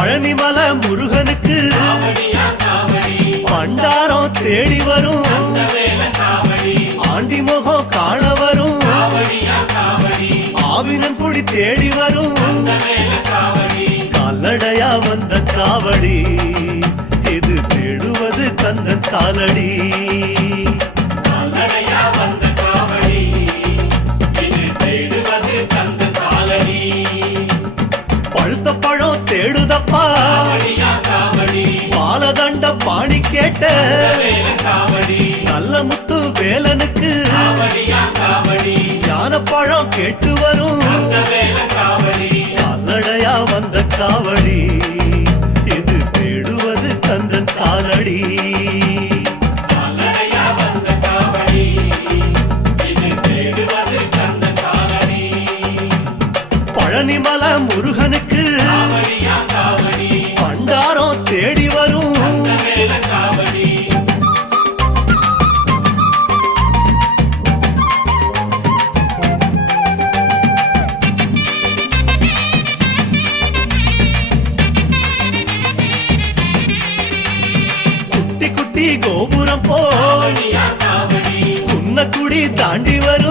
பழனிமலை முருகனுக்கு பண்டாரம் தேடி வரும் ஆண்டி முகம் காண வரும் ஆவினங்குடி தேடி வரும் கால்நடையா வந்த காவடி இது தேடுவது கந்தன் காலடி பழுத்த பழம் தேடுதப்பா பாலதண்ட பாணி கேட்ட நல்ல முத்து வேலனுக்கு ஞானப்பழம் கேட்டு வரும் கால்நடையா வந்த காவடி இது தேடுவது கந்தன் காலடி பழனிமலை முருகனுக்கு பண்டாரம் தேடி வரும் குட்டி குட்டி கோபுரம் போல் குன்னக்குடி தாண்டி வரும்